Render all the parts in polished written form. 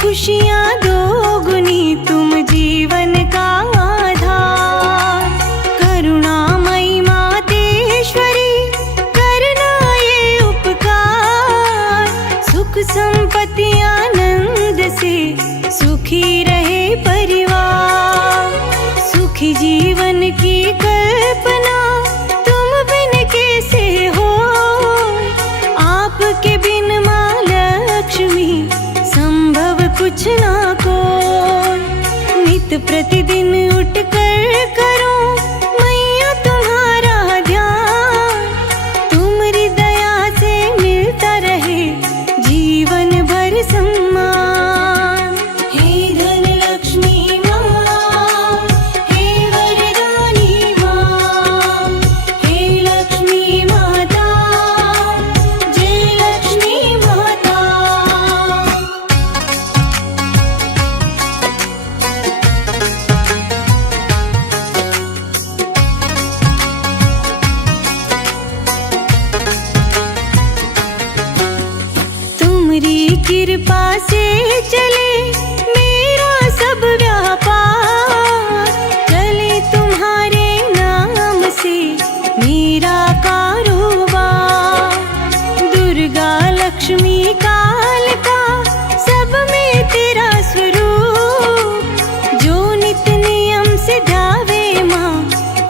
खुशियाँ दोगुनी तुम जीवन का आधार। करुणामयी मातेश्वरी करना ये उपकार। सुख संपत्ति आनंद से सुखी रहे परिवार। सुखी जीवन की कल्पना तुम बिन कैसे हो। आपके बिन माँ लक्ष्मी संभव कुछ ना को। नित प्रतिदिन उठ कर करो मैया तुम्हारा ध्यान। तुम्हारी दया से मिलता रहे जीवन भर सम्मान। हे धन लक्ष्मी माँ, हे वरदानी माँ, हे लक्ष्मी माता, जय लक्ष्मी माता। तुम्हारी कृपा से चले मेरा सब व्यापार। चले तुम्हारे नाम से मेरा कारोबार। दुर्गा लक्ष्मी कालिका सब में तेरा स्वरूप। जो नित नियम से ध्यावे माँ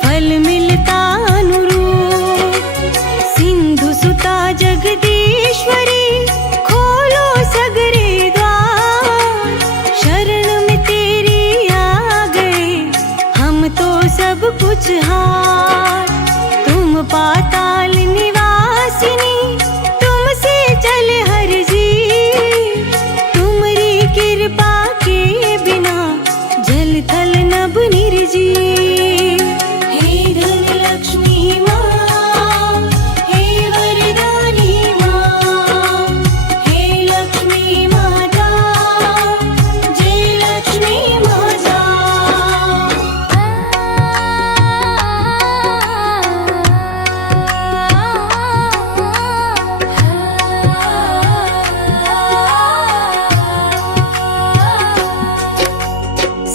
फल मिलता अनुरूप। सिंधु सुता जगदीश्वरी खोलो सगरे द्वार। शरण में तेरी आ गए हम तो सब कुछ हार। तुम पाताल निवासिनी तुमसे चले हर जीव। तुम्हारी कृपा के बिना जल थल नभ निर्जीव। हे धन लक्ष्मी माँ, हे वरदानी माँ, हे लक्ष्मी माता, जय लक्ष्मी माता।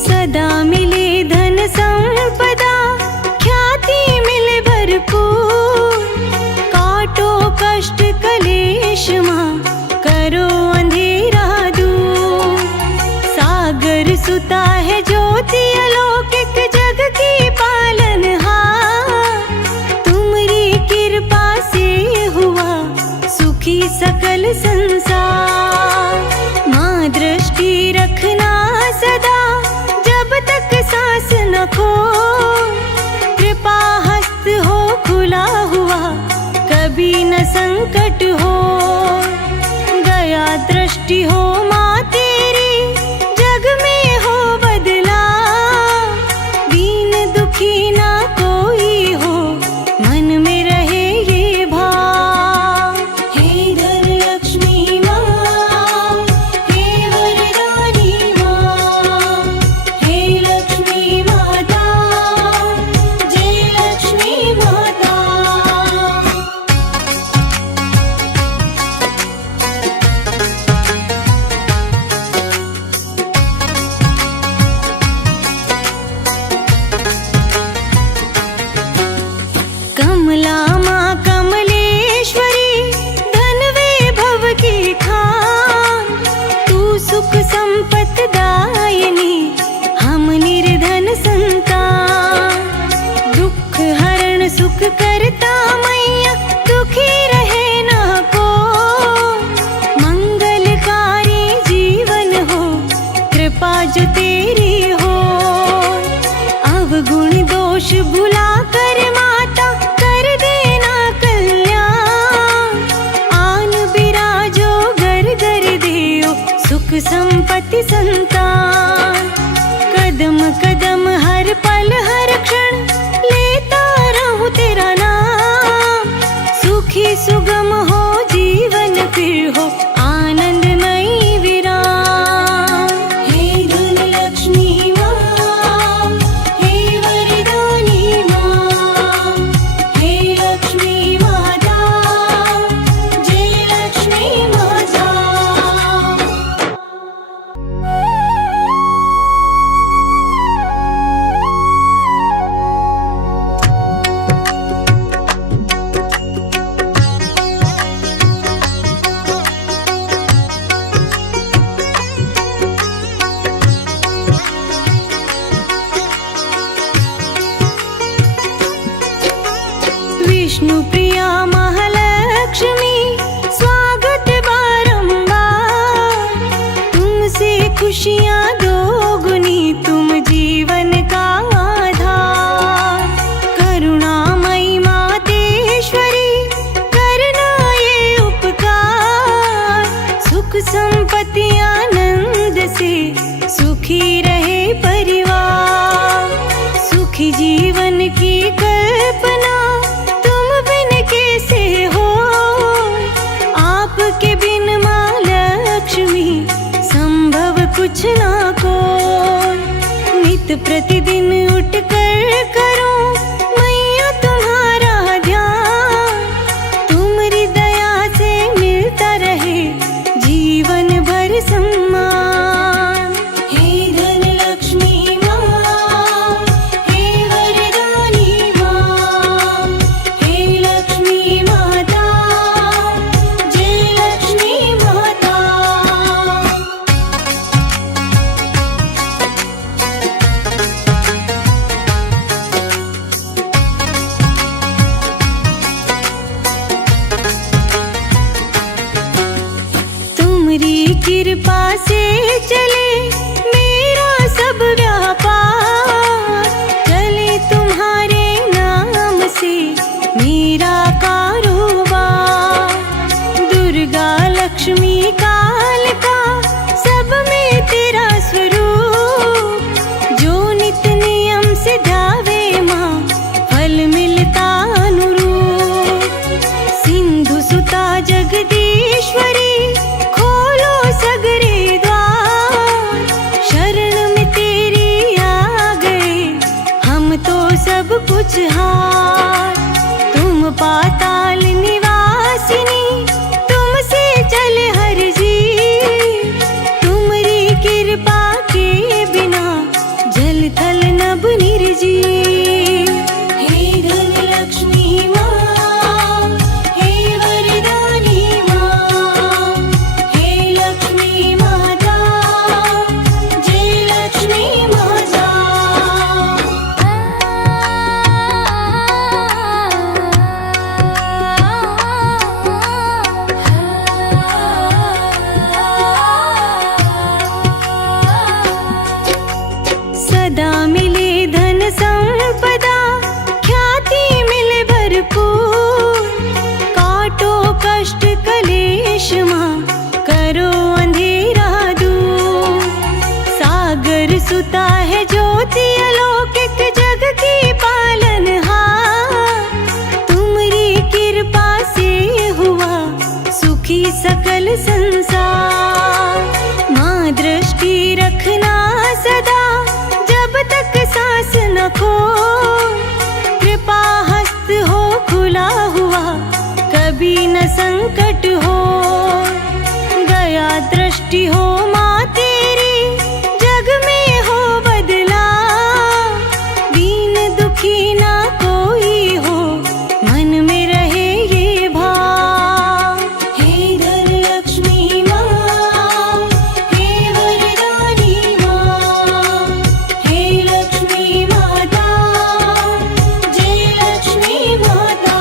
सदा मिले धन संपदा ख्याति मिले भरपूर। काटो कष्ट कलेश माँ करो अंधेरा दूर। सागर सुता है ज्योति अलौकिक जग की पालनहार। तुम्हारी कृपा से हुआ सुखी सकल संसार। माँ दृष्टि रखना सदा जब तक सांस न खो। कृपा हस्त हो खुला हुआ कभी न संकट हो। गया दृष्टि हो माँ तेरी जग में हो बदला। दीन दुखी ना कोई हो मन में रहे ये भाव। हे धन लक्ष्मी माँ, हे वरदानी माँ, हे लक्ष्मी माता, जय लक्ष्मी माता। कमला माँ कमलेश्वरी धन वैभव की खान। तू सुख संपत दायिनी हम निर्धन संतान। दुख हरण सुख करता मैया दुखी रहे ना को। मंगलकारी जीवन हो कृपा जो तेरी हो। अवगुण दोष भुला कर माता कर देना कल्याण। आन बिराजो घर घर देओ सुख संपत्ति संतान। कदम कदम हर पल हर क्षण लेता रहूं तेरा नाम। सुखी सुगम हो जीवन फिर हो आनंदमयी विराम। हे धन लक्ष्मी माँ, हे वरदानी माँ, हे लक्ष्मी माता, जय लक्ष्मी माता। खुशियाँ दोगुनी तुम जीवन का आधार। करुणामयी मातेश्वरी करना ये उपकार, सुख संपत्ति आनंद से सुखी रहे परिवार। सुखी जीवन की कल्पना तुम बिन कैसे हो, आपके बिन माँ लक्ष्मी संभव कुछ ना को। नित प्रतिदिन उठ कर करो मैया तुम्हारा ध्यान, तुम्हारी दया से मिलता रहे जीवन भर सम्मान। हे धन लक्ष्मी माँ, हे वरदानी माँ, हे लक्ष्मी माता, जय लक्ष्मी माता। तुम्हारी कृपा से चले मेरा सब व्यापार, चले तुम्हारे नाम से मेरा कारोबार। दुर्गा लक्ष्मी कालिका सब में तेरा स्वरूप, जो नित नियम से ध्यावे माँ फल मिलता अनुरूप। सिंधु सुता जगदीश्वरी खोलो सगरे द्वार, शरण में तेरी आ गए हम तो सब कुछ हार। तुम पाताल निवासिनी तुमसे चले हर जी, तुम्हारी कृपा के बिना जल थल नभ निर्जीव। हे धन लक्ष्मी माँ, हे वरदानी माँ, हे लक्ष्मी माता, जय लक्ष्मी माता। सदा मिले धन संपदा, ख्याति मिले भरपूर। काटो कष्ट कलेश माँ, करो अंधेरा दूर। सागर सुता है ज्योति अलौकिक जग की पालनहार, तुम्हारी कृपा से हुआ सुखी सकल संसार। माँ दृष्टि रखना सदा जब तक सांस न खो, कृपा हस्त हो खुला हुआ कभी न संकट हो। दया दृष्टि हो माँ तेरी जग में हो बदला, दीन दुखी ना कोई हो मन में रहे ये भाव। हे धन लक्ष्मी माँ, हे वरदानी माँ, हे लक्ष्मी माता, जय लक्ष्मी माता।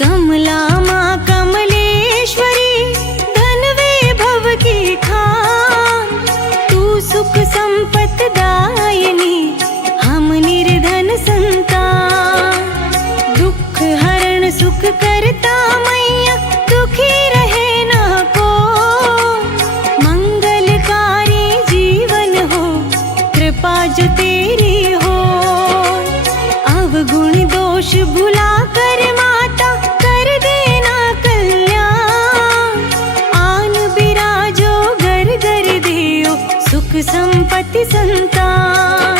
कमला माँ कमलेश्वरी धन वैभव की खान, तू सुख संपत दायिनी हम निर्धन संतान। दुख हरण सुख करता मैया दुखी रहे ना को, मंगलकारी जीवन हो कृपा जो तेरी हो। अवगुण दोष भुला कर माता कर देना कल्याण, आन बिराजो घर घर देओ सुख संपत्ति संतान।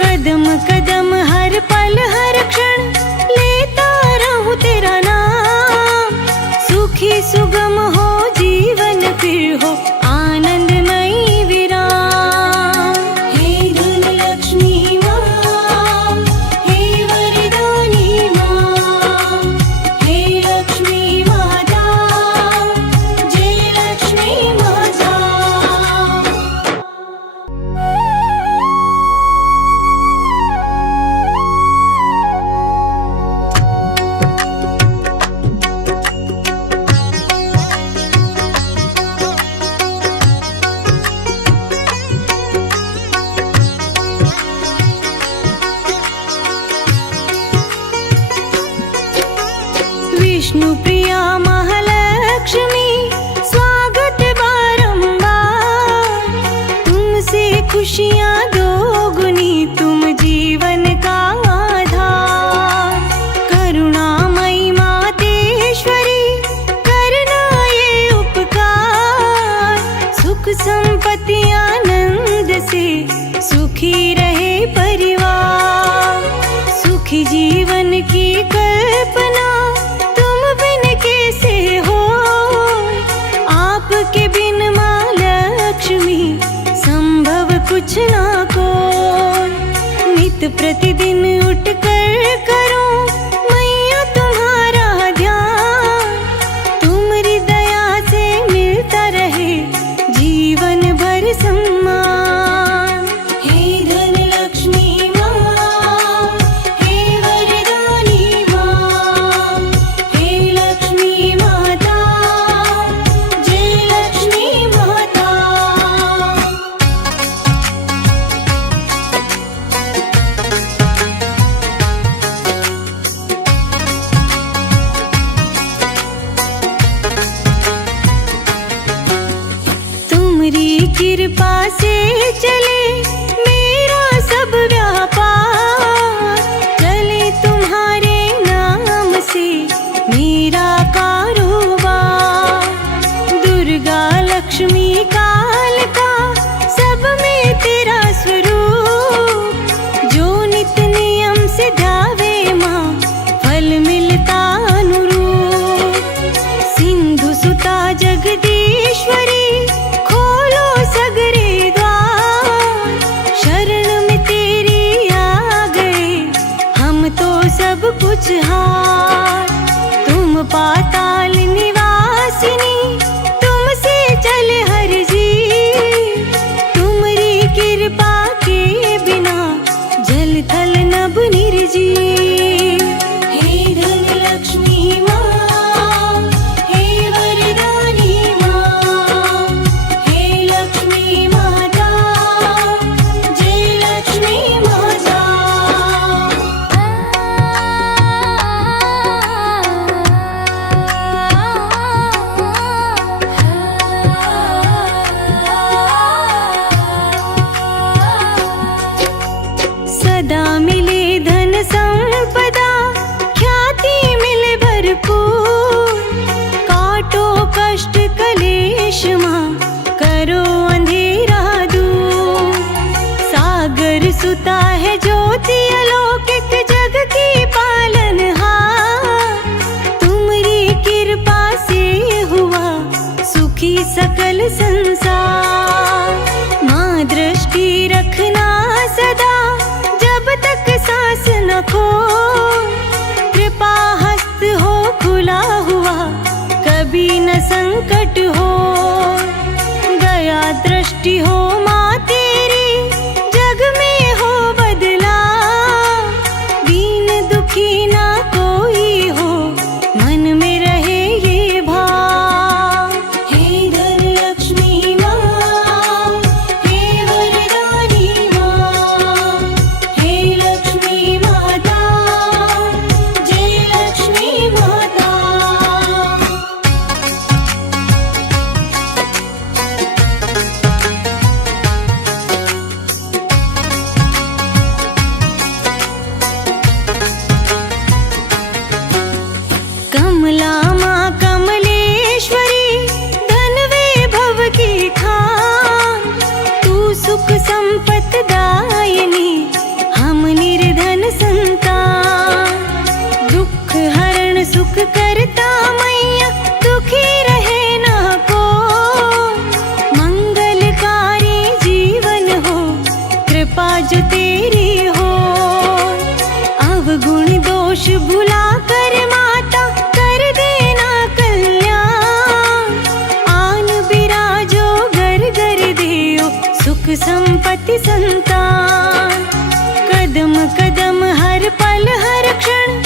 कदम कदम हर पल हर क्षण लेता रहूं तेरा नाम, सुखी सुगम हो जीवन फिर हो आनंदमयी विराम। हे धन लक्ष्मी माँ, हे वरदानी माँ, हे लक्ष्मी माता, जय लक्ष्मी माता। खुशियाँ दोगुनी तुम जीवन का आधार। करुणामयी मातेश्वरी करना ये उपकार, सुख संपत्ति आनंद से सुखी रहे परिवार। सुखी जीवन की कल्पना तुम बिन कैसे हो, आपके बिन माँ लक्ष्मी संभव कुछ ना को। नित प्रतिदिन उठ कर करो मैया तुम्हारा ध्यान, तुम्हारी दया से मिलता रहे जीवन भर सम्मान। हे धन लक्ष्मी माँ, हे वरदानी माँ, हे लक्ष्मी माता, जय लक्ष्मी माता। तुम्हारी कृपा से चले मेरा सब व्यापार, चले तुम्हारे नाम से मेरा कारोबार। दुर्गा लक्ष्मी कालिका सब में तेरा स्वरूप, जो नित नियम से ध्यावे माँ फल मिलता अनुरूप। सिंधु सुता जगदीश्वरी खोलो सगरे द्वार, शरण में तेरी आ गए हम तो सब कुछ हार। तुम पाताल निवासिनी तुमसे चले हर जीव, तुम्हारी कृपा के बिना जल थल नभ निर्जीव। हे धन लक्ष्मी माँ, हे वरदानी माँ, हे लक्ष्मी माता, जय लक्ष्मी माता। सदा मिले धन संपदा, ख्याति मिले भरपूर। काटो कष्ट कलेश माँ, करो अंधेरा दूर। सागर सुता है ज्योति अलौकिक जग की पालनहार, तुम्हारी कृपा से हुआ सुखी सकल संसार। माँ दृष्टि रखना सदा जब तक सांस न खो, कृपा हस्त हो खुला हुआ कभी न संकट हो। दया दृष्टि हो माँ तेरी जग में हो बदला, दीन दुखी ना कोई हो मन में रहे ये भाव। हे धन लक्ष्मी माँ, हे वरदानी माँ, हे लक्ष्मी माता, जय लक्ष्मी माता। कमला माँ कमलेश्वरी धन वैभव की खान, तू सुख संपत दायिनी हम निर्धन संतान। दुख हरण सुख करता मैया दुखी रहे ना को, मंगलकारी जीवन हो कृपा जो तेरी हो। अवगुण दोष भुला कर माता कर देना कल्याण, आन बिराजो घर घर देओ सुख संपत्ति संतान। कदम कदम हर पल हर क्षण